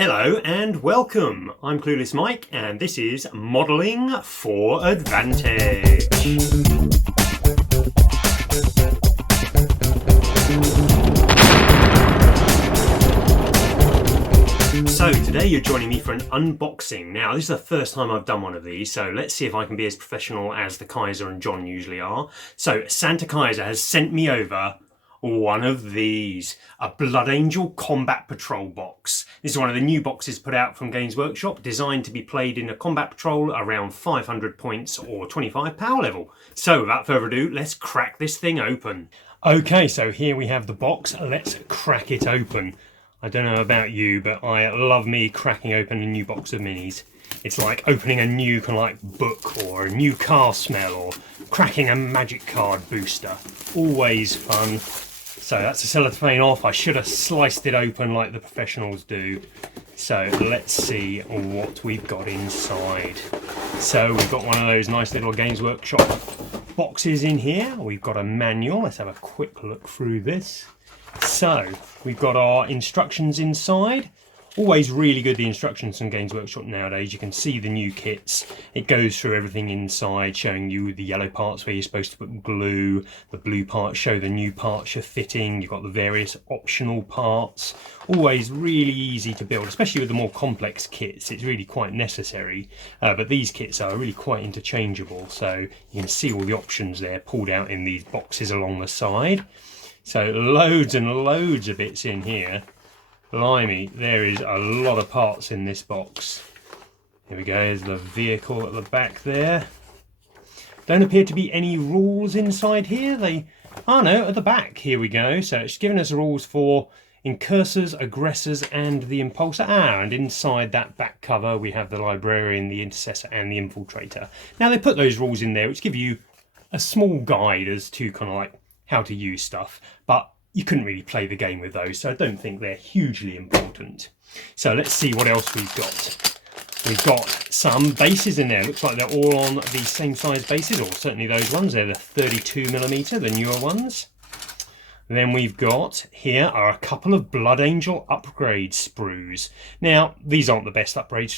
Hello and welcome. I'm Clueless Mike and this is Modelling for Advantage. So today you're joining me for an unboxing. Now this is the first time I've done one of these, so let's see if I can be as professional as the Kaiser and John usually are. So Santa Kaiser has sent me over one of these, a Blood Angel Combat Patrol box. This is one of the new boxes put out from Games Workshop, designed to be played in a combat patrol around 500 points or 25 power level. So without further ado, let's crack this thing open. Okay, so here we have the box. Let's crack it open. I don't know about you, but I love me cracking open a new box of minis. It's like opening a new kind of like book or a new car smell or cracking a magic card booster. Always fun. So that's the cellophane off. I should have sliced it open like the professionals do. So let's see what we've got inside. So we've got one of those nice little Games Workshop boxes in here. We've got a manual. Let's have a quick look through this. So we've got our instructions inside. Always really good, the instructions from Games Workshop nowadays. You can see the new kits. It goes through everything inside, showing you the yellow parts where you're supposed to put glue, the blue parts show the new parts you're fitting, you've got the various optional parts. Always really easy to build, especially with the more complex kits. It's really quite necessary, but these kits are really quite interchangeable, so you can see all the options there pulled out in these boxes along the side. So loads and loads of bits in here. Blimey, there is a lot of parts in this box. Here we go, there's the vehicle at the back there. Don't appear to be any rules inside here. Oh no, at the back, here we go. So it's given us rules for Incursors, Aggressors and the Impulsor. And inside that back cover we have the Librarian, the Intercessor and the Infiltrator. Now they put those rules in there which give you a small guide as to kind of like how to use stuff, but you couldn't really play the game with those, so I don't think they're hugely important. So let's see what else we've got. We've got some bases in there. Looks like they're all on the same size bases, or certainly those ones. They're the 32mm, the newer ones. Then we've got, here are a couple of Blood Angel upgrade sprues. Now, these aren't the best upgrade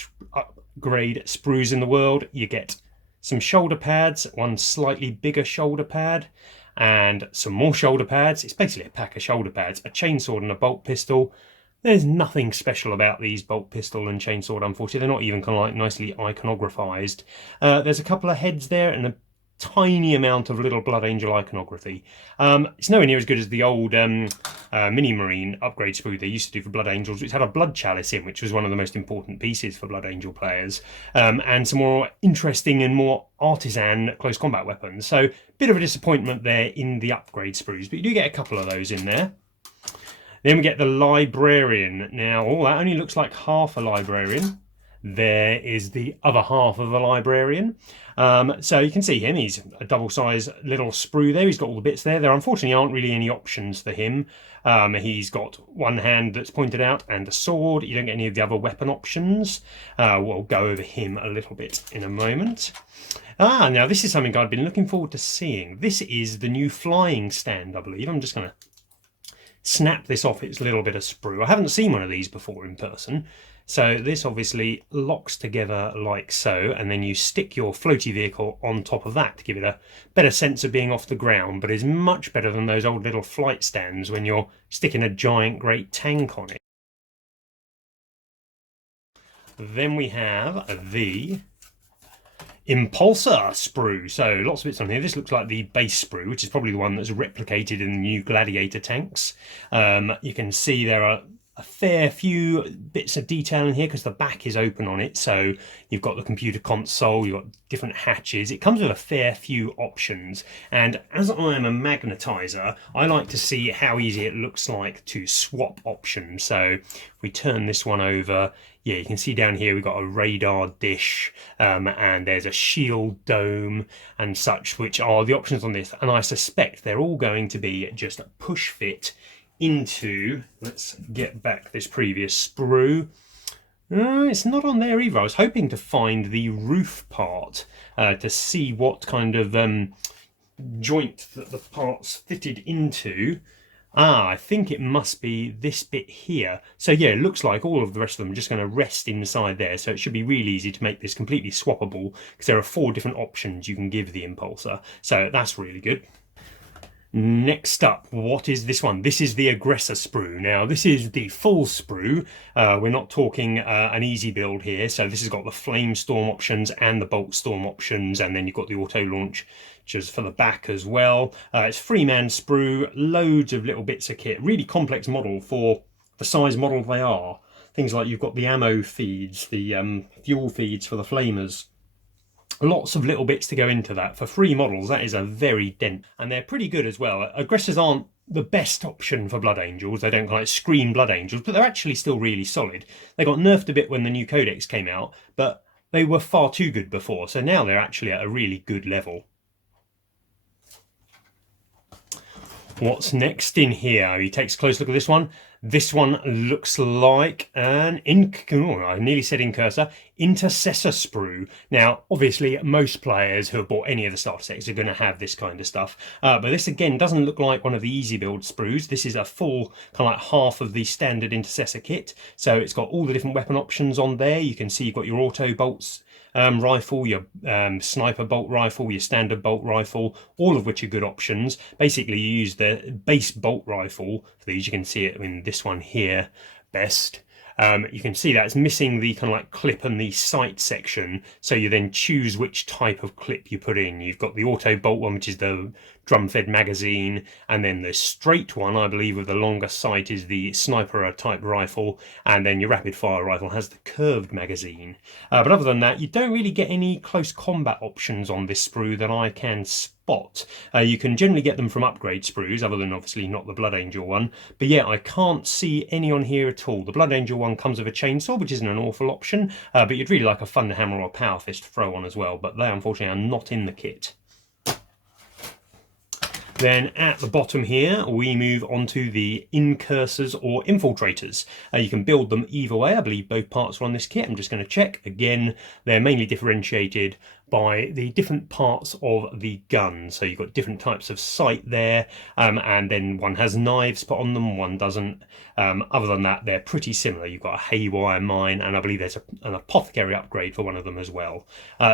sprues in the world. You get some shoulder pads, one slightly bigger shoulder pad, and some more shoulder pads. It's basically a pack of shoulder pads, a chainsaw and a bolt pistol. There's nothing special about these bolt pistol and chainsaw, unfortunately. They're not even kind of like nicely iconographised. There's a couple of heads there and a tiny amount of little Blood Angel iconography. It's nowhere near as good as the old Mini Marine upgrade sprue they used to do for Blood Angels, which had a blood chalice in, which was one of the most important pieces for Blood Angel players, and some more interesting and more artisan close combat weapons. So bit of a disappointment there in the upgrade sprues, but you do get a couple of those in there. Then we get the Librarian. Now, that only looks like half a Librarian. There is the other half of the Librarian. So you can see him, he's a double-sized little sprue there. He's got all the bits there. There unfortunately aren't really any options for him. He's got one hand that's pointed out and a sword. You don't get any of the other weapon options. We'll go over him a little bit in a moment. Now this is something I've been looking forward to seeing. This is the new flying stand, I believe. I'm just going to snap this off its little bit of sprue. I haven't seen one of these before in person. So this obviously locks together like so, and then you stick your floaty vehicle on top of that to give it a better sense of being off the ground, but is much better than those old little flight stands when you're sticking a giant great tank on it. Then we have the Impulsor sprue. So lots of bits on here. This looks like the base sprue, which is probably the one that's replicated in the new Gladiator tanks. You can see there are a fair few bits of detail in here because the back is open on it, so you've got the computer console, you've got different hatches. It comes with a fair few options, and as I am a magnetizer, I like to see how easy it looks like to swap options. So if we turn this one over, yeah, you can see down here we've got a radar dish, and there's a shield dome and such, which are the options on this, and I suspect they're all going to be just a push fit into, let's get back this previous sprue. It's not on there either. I was hoping to find the roof part to see what kind of joint that the part's fitted into. Ah, I think it must be this bit here. So yeah, it looks like all of the rest of them are just going to rest inside there. So it should be really easy to make this completely swappable because there are 4 different options you can give the Impulsor. So that's really good. Next up, what is this one? This is the Aggressor sprue. Now, this is the full sprue. We're not talking an easy build here. So this has got the flame storm options and the bolt storm options, and then you've got the auto launch just for the back as well. It's 3-man sprue, loads of little bits of kit. Really complex model for the size model they are. Things like you've got the ammo feeds, the fuel feeds for the flamers. Lots of little bits to go into that. For 3 models, that is a very dent. And they're pretty good as well. Aggressors aren't the best option for Blood Angels. They don't quite scream Blood Angels, but they're actually still really solid. They got nerfed a bit when the new codex came out, but they were far too good before. So now they're actually at a really good level. What's next in here? He takes a close look at this one. This one looks like an I nearly said Incursor, Intercessor sprue. Now, obviously, most players who have bought any of the starter sets are going to have this kind of stuff. But this, again, doesn't look like one of the easy build sprues. This is a full, kind of like half of the standard Intercessor kit. So it's got all the different weapon options on there. You can see you've got your auto bolts, rifle, your sniper bolt rifle, your standard bolt rifle, all of which are good options. Basically, you use the base bolt rifle for these. You can see it in this one here best. You can see that it's missing the kind of like clip and the sight section, so you then choose which type of clip you put in. You've got the auto bolt one, which is the drum-fed magazine, and then the straight one, I believe, with the longer sight is the sniper type rifle, and then your rapid fire rifle has the curved magazine. But other than that, you don't really get any close combat options on this sprue that I can spot. You can generally get them from upgrade sprues, other than obviously not the Blood Angel one. But yeah, I can't see any on here at all. The Blood Angel one comes with a chainsaw, which isn't an awful option, but you'd really like a Thunder Hammer or Power Fist to throw on as well, but they unfortunately are not in the kit. Then at the bottom here, we move on to the Incursors or Infiltrators. You can build them either way. I believe both parts are on this kit. I'm just going to check. Again, they're mainly differentiated by the different parts of the gun. So you've got different types of sight there, and then one has knives put on them, one doesn't. Other than that, they're pretty similar. You've got a haywire mine, and I believe there's an apothecary upgrade for one of them as well.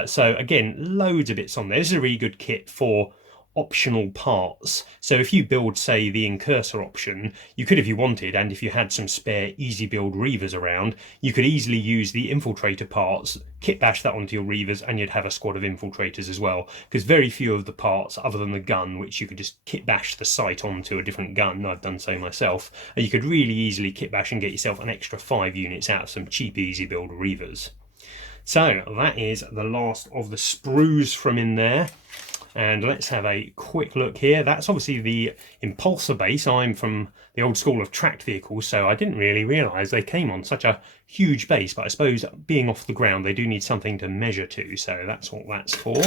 So again, loads of bits on there. This is a really good kit for optional parts. So if you build, say, the Incursor option, you could, if you wanted, and if you had some spare easy build Reavers around, you could easily use the Infiltrator parts, kit bash that onto your Reavers, and you'd have a squad of Infiltrators as well, because very few of the parts, other than the gun, which you could just kit bash the sight onto a different gun, I've done so myself, you could really easily kit bash and get yourself an extra 5 units out of some cheap easy build Reavers. So that is the last of the sprues from in there. And let's have a quick look here. That's obviously the Impulsor base. I'm from the old school of tracked vehicles, so I didn't really realise they came on such a huge base. But I suppose being off the ground, they do need something to measure to, so that's what that's for.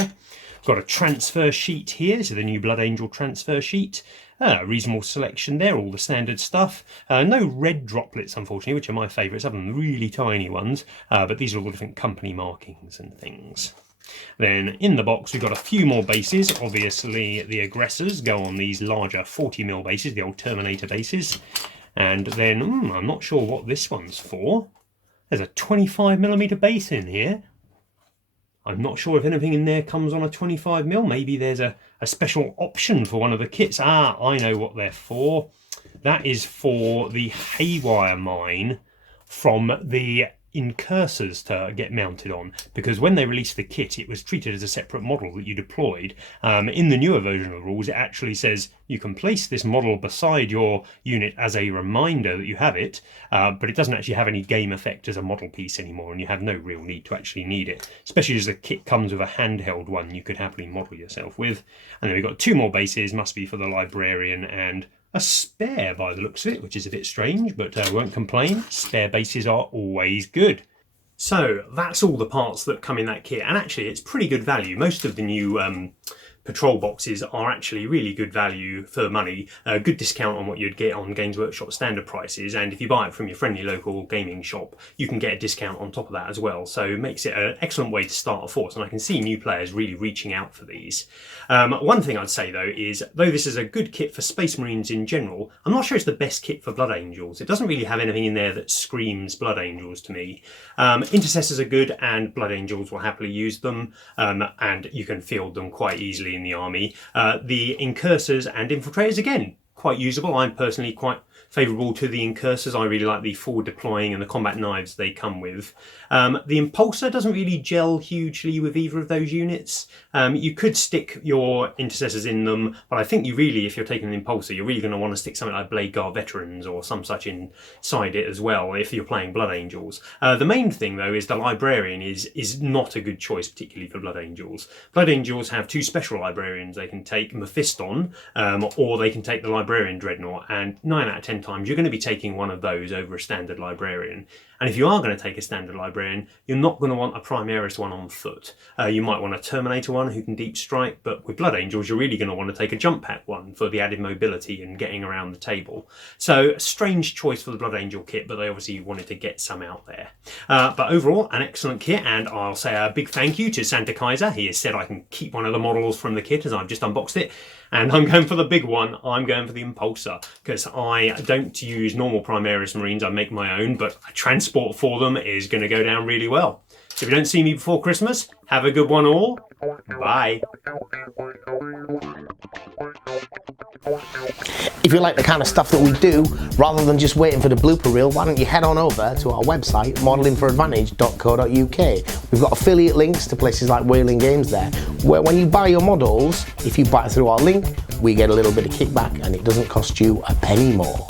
Got a transfer sheet here. This is the new Blood Angel transfer sheet. Reasonable selection there, all the standard stuff. No red droplets, unfortunately, which are my favourites, other than the really tiny ones. But these are all the different company markings and things. Then in the box we've got a few more bases. Obviously the Aggressors go on these larger 40mm bases, the old Terminator bases. And then, I'm not sure what this one's for. There's a 25mm base in here. I'm not sure if anything in there comes on a 25mm. Maybe there's a special option for one of the kits. I know what they're for. That is for the haywire mine from the Incursors to get mounted on, because when they released the kit it was treated as a separate model that you deployed. In the newer version of the rules it actually says you can place this model beside your unit as a reminder that you have it, but it doesn't actually have any game effect as a model piece anymore, and you have no real need to actually need it, especially as the kit comes with a handheld one you could happily model yourself with. And then we've got 2 more bases, must be for the Librarian and a spare by the looks of it, which is a bit strange, but won't complain. Spare bases are always good. So that's all the parts that come in that kit, and actually it's pretty good value. Most of the new patrol boxes are actually really good value for money, a good discount on what you'd get on Games Workshop standard prices, and if you buy it from your friendly local gaming shop, you can get a discount on top of that as well, so it makes it an excellent way to start a force, and I can see new players really reaching out for these. One thing I'd say though is, though this is a good kit for Space Marines in general, I'm not sure it's the best kit for Blood Angels. It doesn't really have anything in there that screams Blood Angels to me. Intercessors are good, and Blood Angels will happily use them, and you can field them quite easily in the army. The Incursors and Infiltrators, again, quite usable. I'm personally quite favourable to the Incursors. I really like the forward deploying and the combat knives they come with. The Impulsor doesn't really gel hugely with either of those units. You could stick your Intercessors in them, but I think you really, if you're taking an Impulsor, you're really going to want to stick something like Blade Guard Veterans or some such inside it as well if you're playing Blood Angels. The main thing though is the Librarian is not a good choice, particularly for Blood Angels. Blood Angels have two special Librarians. They can take Mephiston, or they can take the Librarian Dreadnought, and 9 out of 10 times you're going to be taking one of those over a standard Librarian. And if you are going to take a standard Librarian, you're not going to want a Primaris one on foot. You might want a Terminator one who can deep strike, but with Blood Angels you're really going to want to take a jump pack one for the added mobility and getting around the table. So strange choice for the Blood Angel kit, but they obviously wanted to get some out there. But overall, an excellent kit, and I'll say a big thank you to Santa Kaiser. He has said I can keep one of the models from the kit as I've just unboxed it. And I'm going for the big one. I'm going for the Impulsor, because I don't use normal Primaris Marines. I make my own, but a transport for them is going to go down really well. So if you don't see me before Christmas, have a good one all. Bye. If you like the kind of stuff that we do, rather than just waiting for the blooper reel, why don't you head on over to our website, modelingforadvantage.co.uk. We've got affiliate links to places like Whaling Games there, where when you buy your models, if you buy through our link, we get a little bit of kickback and it doesn't cost you a penny more.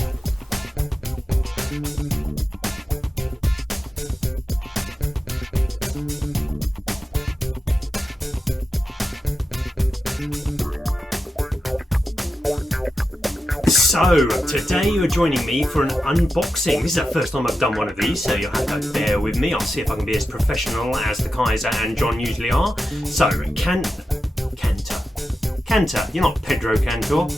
So, today you're joining me for an unboxing. This is the first time I've done one of these, so you'll have to bear with me. I'll see if I can be as professional as the Kaiser and John usually are. So, Cantor. You're not Pedro Cantor.